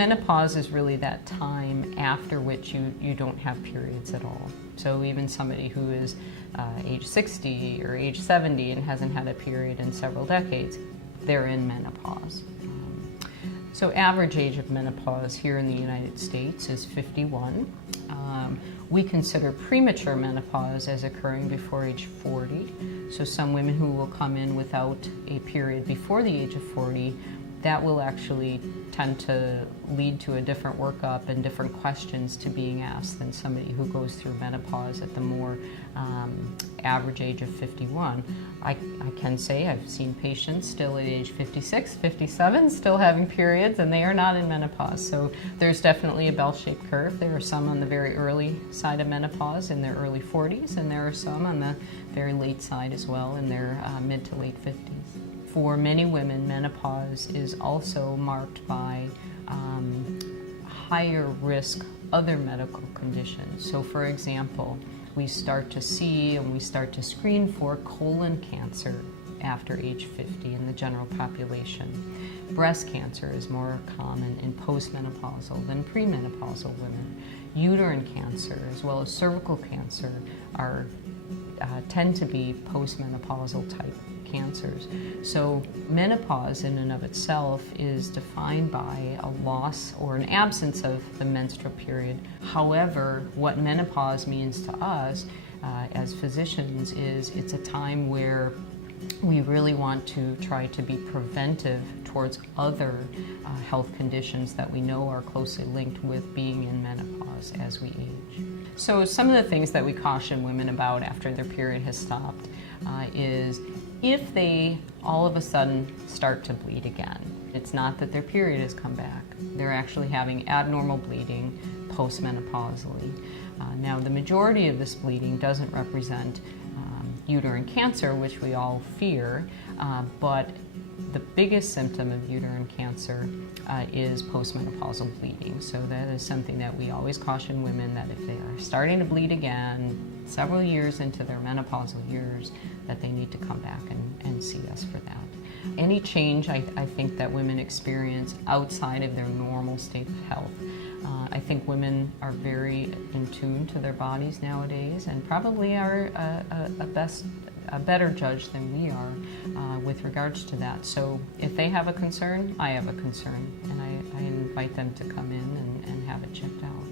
Menopause is really that time after which you don't have periods at all. So even somebody who is age 60 or age 70 and hasn't had a period in several decades, they're in menopause. So average age of menopause here in the United States is 51. We consider premature menopause as occurring before age 40. So some women who will come in without a period before the age of 40, that will actually tend to lead to a different workup and different questions to being asked than somebody who goes through menopause at the more average age of 51. I can say I've seen patients still at age 56, 57 still having periods, and they are not in menopause. So there's definitely a bell-shaped curve. There are some on the very early side of menopause in their early 40s, and there are some on the very late side as well in their mid to late 50s. For many women, menopause is also marked by higher risk other medical conditions. So for example, we start to see and we start to screen for colon cancer after age 50 in the general population. Breast cancer is more common in postmenopausal than premenopausal women. Uterine cancer as well as cervical cancer tend to be postmenopausal type cancers. So menopause in and of itself is defined by a loss or an absence of the menstrual period. However, what menopause means to us as physicians is it's a time where we really want to try to be preventive towards other health conditions that we know are closely linked with being in menopause as we age. So some of the things that we caution women about after their period has stopped is if they all of a sudden start to bleed again. It's not that their period has come back. They're actually having abnormal bleeding postmenopausally. Now the majority of this bleeding doesn't represent uterine cancer, which we all fear, but the biggest symptom of uterine cancer is postmenopausal bleeding. So that is something that we always caution women that if they are starting to bleed again several years into their menopausal years, that they need to come back and see us for that. Any change I think that women experience outside of their normal state of health. I think women are very in tune to their bodies nowadays and probably are a better judge than we are with regards to that. So if they have a concern, I have a concern, and I invite them to come in and have it checked out.